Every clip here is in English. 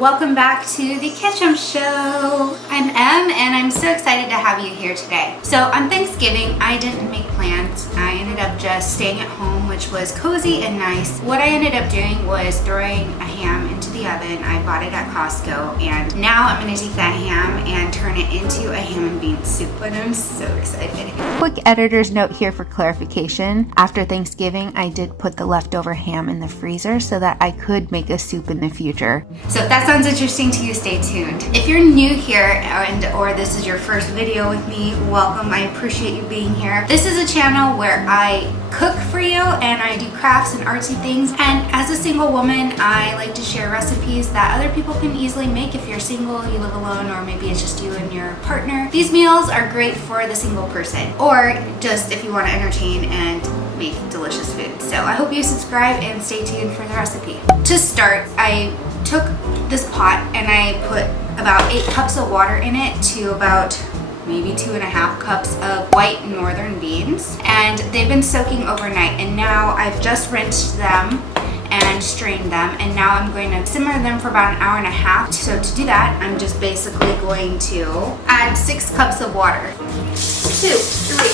Welcome back to the Kitch-Em show. I'm Em and I'm so excited to have you here today. So on Thanksgiving, I didn't make plans. I ended up just staying at home, which was cozy and nice. What I ended up doing was throwing a ham into the oven. I bought it at Costco and now I'm gonna take that ham and turn it into a ham and bean soup, and I'm so excited. Quick editor's note here for clarification. After Thanksgiving, I did put the leftover ham in the freezer so that I could make a soup in the future. So if that sounds interesting to you, stay tuned. If you're new here or this is your first video with me, welcome. I appreciate you being here. This is a channel where I cook for you and I do crafts and artsy things. And as a single woman, I like to share recipes that other people can easily make if you're single, you live alone, or maybe it's just you and your partner. These meals are great for the single person or just if you want to entertain and make delicious food. So I hope you subscribe and stay tuned for the recipe. To start, I took this pot and I put about 8 cups of water in it to about maybe 2.5 cups of white northern beans, and they've been soaking overnight, and now I've just rinsed them and strained them, and now I'm going to simmer them for about 1.5 hours. So to do that, I'm just basically going to add 6 cups of water. 2, 3,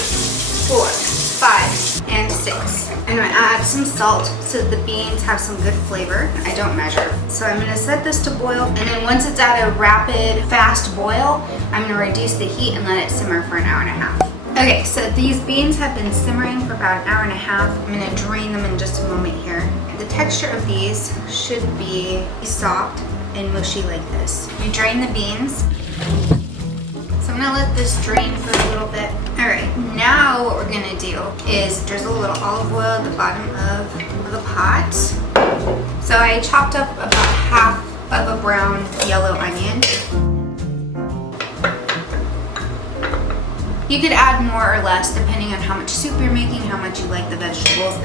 4, 5, and 6. I'm gonna add some salt so that the beans have some good flavor. I don't measure. So I'm gonna set this to boil, and then once it's at a rapid, fast boil, I'm gonna reduce the heat and let it simmer for 1.5 hours. Okay, so these beans have been simmering for about 1.5 hours. I'm gonna drain them in just a moment here. The texture of these should be soft and mushy like this. You drain the beans. So I'm gonna let this drain for a little bit. All right, now what we're gonna do is drizzle a little olive oil at the bottom of the pot. So I chopped up about half of a brown yellow onion. You could add more or less depending on how much soup you're making, how much you like the vegetables.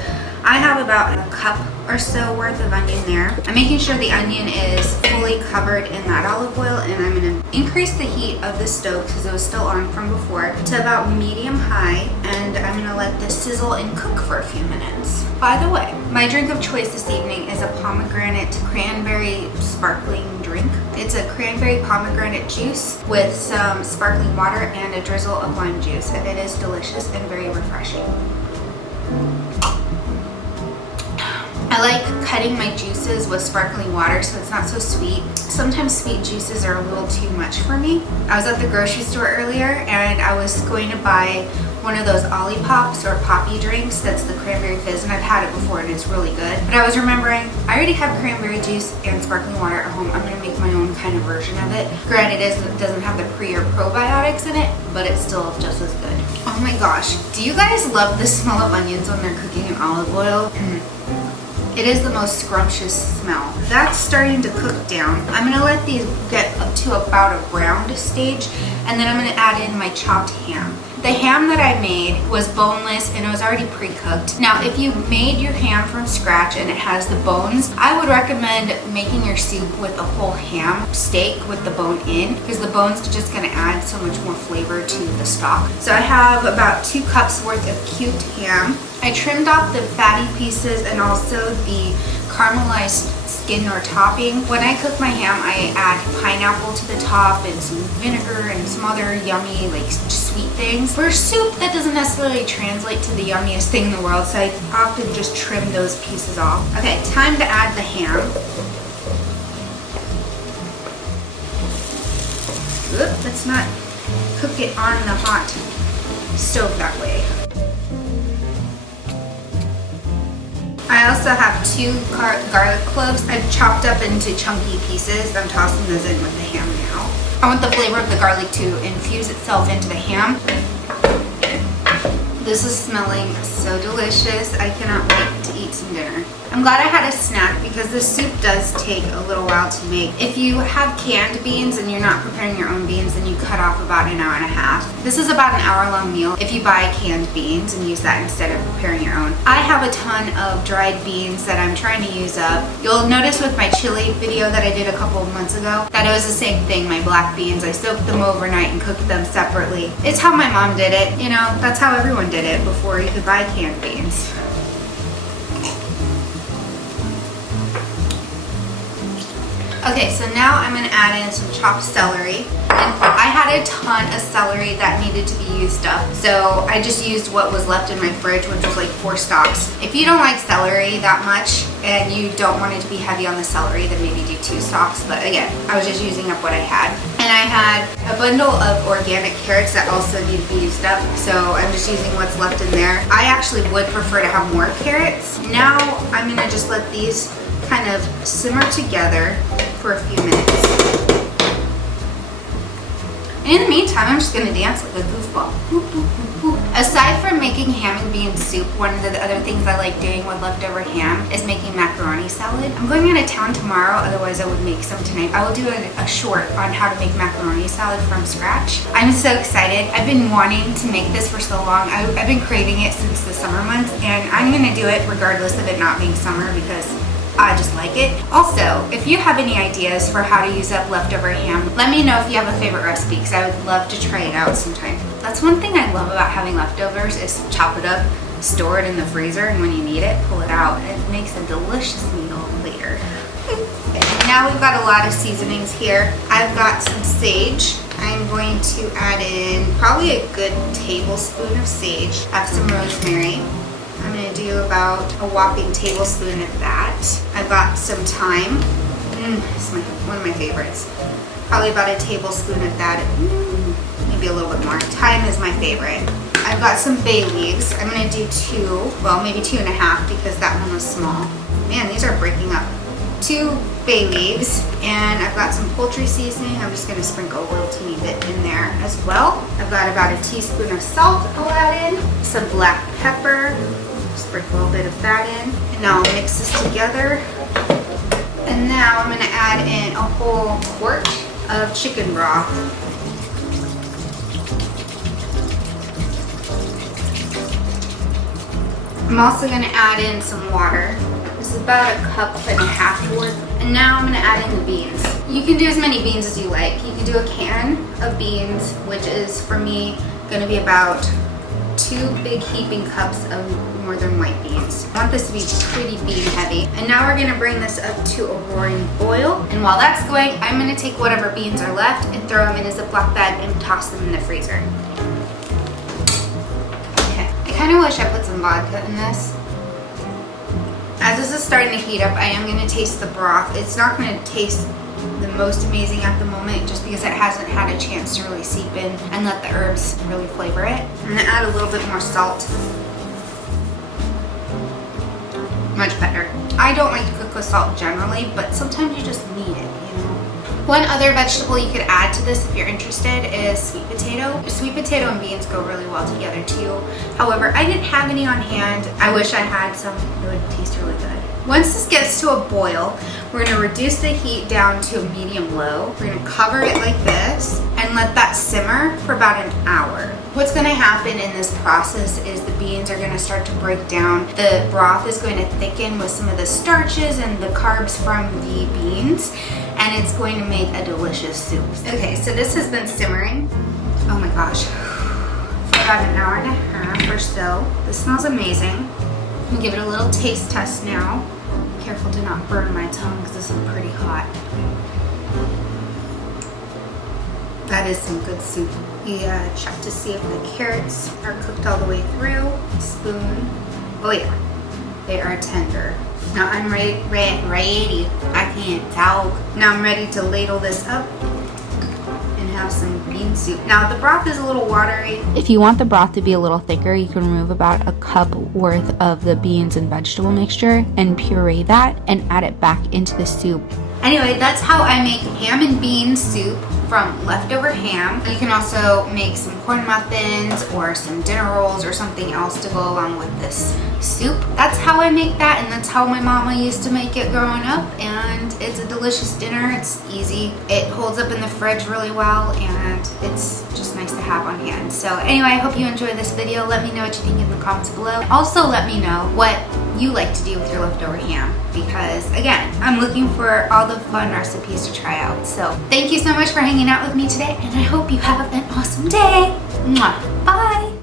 I have about 1 cup or so worth of onion there. I'm making sure the onion is fully covered in that olive oil, and I'm gonna increase the heat of the stove because it was still on from before to about medium high, and I'm gonna let this sizzle and cook for a few minutes. By the way, my drink of choice this evening is a pomegranate cranberry sparkling drink. It's a cranberry pomegranate juice with some sparkling water and a drizzle of lime juice, and it is delicious and very refreshing. I like cutting my juices with sparkling water so it's not so sweet. Sometimes sweet juices are a little too much for me. I was at the grocery store earlier and I was going to buy one of those Olippops or poppy drinks that's the cranberry fizz, and I've had it before and it's really good. But I was remembering I already have cranberry juice and sparkling water at home. I'm gonna make my own kind of version of it. Granted, it doesn't have the pre or probiotics in it, but it's still just as good. Oh my gosh, do you guys love the smell of onions when they're cooking in olive oil? It is the most scrumptious smell. That's starting to cook down. I'm gonna let these get up to about a browned stage, and then I'm gonna add in my chopped ham. The ham that I made was boneless and it was already pre-cooked. Now, if you made your ham from scratch and it has the bones, I would recommend making your soup with a whole ham steak with the bone in, because the bone's just gonna add so much more flavor to the stock. So I have about 2 cups worth of cubed ham. I trimmed off the fatty pieces and also the caramelized skin or topping. When I cook my ham, I add pineapple to the top and some vinegar and some other yummy, like, sweet things. For soup, that doesn't necessarily translate to the yummiest thing in the world, so I often just trim those pieces off. Okay, time to add the ham. Oop, let's not cook it on the hot stove that way. I also have 2 garlic cloves I've chopped up into chunky pieces. I'm tossing those in with the ham now. I want the flavor of the garlic to infuse itself into the ham. This is smelling so delicious. I cannot wait to eat some dinner. I'm glad I had a snack because this soup does take a little while to make. If you have canned beans and you're not preparing your own beans, then you cut off about 1.5 hours. This is about an hour-long meal if you buy canned beans and use that instead of preparing your own. I have a ton of dried beans that I'm trying to use up. You'll notice with my chili video that I did a couple of months ago that it was the same thing. My black beans, I soaked them overnight and cooked them separately. It's how my mom did it. You know, that's how everyone did it before you could buy canned beans. Okay, so now I'm gonna add in some chopped celery. And I had a ton of celery that needed to be used up. So I just used what was left in my fridge, which was like 4 stalks. If you don't like celery that much and you don't want it to be heavy on the celery, then maybe do 2 stalks. But again, I was just using up what I had. And I had a bundle of organic carrots that also need to be used up. So I'm just using what's left in there. I actually would prefer to have more carrots. Now I'm gonna just let these kind of simmer together for a few minutes. In the meantime, I'm just gonna dance like a goofball. Aside from making ham and bean soup, one of the other things I like doing with leftover ham is making macaroni salad. I'm going out of town tomorrow, otherwise I would make some tonight. I will do a short on how to make macaroni salad from scratch. I'm so excited. I've been wanting to make this for so long. I've been craving it since the summer months, and I'm gonna do it regardless of it not being summer because I just like it. Also, if you have any ideas for how to use up leftover ham, let me know if you have a favorite recipe because I would love to try it out sometime. That's one thing I love about having leftovers is chop it up, store it in the freezer, and when you need it, pull it out. It makes a delicious meal later. Okay, now we've got a lot of seasonings here. I've got some sage. I'm going to add in probably a good tablespoon of sage. I have some rosemary. I'm going to do about a whopping tablespoon of that. I've got some thyme. It's one of my favorites. Probably about a tablespoon of that. Maybe a little bit more. Thyme is my favorite. I've got some bay leaves. I'm going to do 2, well maybe 2 and a half because that one was small. Man, these are breaking up. 2 bay leaves, and I've got some poultry seasoning. I'm just going to sprinkle a little teeny bit in there as well. I've got about a teaspoon of salt I'll add in. Some black pepper. Sprinkle a little bit of that in, and now I'll mix this together. And now I'm going to add in a whole quart of chicken broth. I'm also going to add in some water. This is about a cup and a half worth. And now I'm going to add in the beans. You can do as many beans as you like. You can do a can of beans, which is for me going to be about 2 big heaping cups of northern white beans. I want this to be pretty bean heavy. And now we're gonna bring this up to a roaring boil. And while that's going, I'm gonna take whatever beans are left and throw them in a Ziploc bag and toss them in the freezer. Okay, I kinda wish I put some vodka in this. As this is starting to heat up, I am gonna taste the broth. It's not gonna taste the most amazing at the moment just because it hasn't had a chance to really seep in and let the herbs really flavor it. I'm gonna add a little bit more salt. Much better. I don't like to cook with salt generally, but sometimes you just need it, you know. One other vegetable you could add to this if you're interested is sweet potato. Sweet potato and beans go really well together too. However, I didn't have any on hand. I wish I had some. It would taste really good. Once this gets to a boil, we're going to reduce the heat down to a medium-low. We're going to cover it like this and let that simmer for about an hour. What's going to happen in this process is the beans are going to start to break down. The broth is going to thicken with some of the starches and the carbs from the beans, and it's going to make a delicious soup. Okay, so this has been simmering. Oh my gosh. For about an hour and a half or so. This smells amazing. I'm going to give it a little taste test now. Careful to not burn my tongue because this is pretty hot. That is some good soup. We check to see if the carrots are cooked all the way through. Spoon. Oh yeah, they are tender. Now I'm ready. I can't talk. Now I'm ready to ladle this up and have some bean soup. Now the broth is a little watery. If you want the broth to be a little thicker, you can remove about a cup worth of the beans and vegetable mixture and puree that and add it back into the soup. Anyway, that's how I make ham and bean soup from leftover ham. You can also make some corn muffins or some dinner rolls or something else to go along with this soup. That's how I make that, and that's how my mama used to make it growing up, and it's a delicious dinner. It's easy. It holds up in the fridge really well, and it's just nice to have on hand. So anyway, I hope you enjoyed this video. Let me know what you think in the comments below. Also, let me know what you like to do with your leftover ham, because again, I'm looking for all the fun recipes to try out. So thank you so much for hanging out with me today, and I hope you have an awesome day. Mwah. Bye.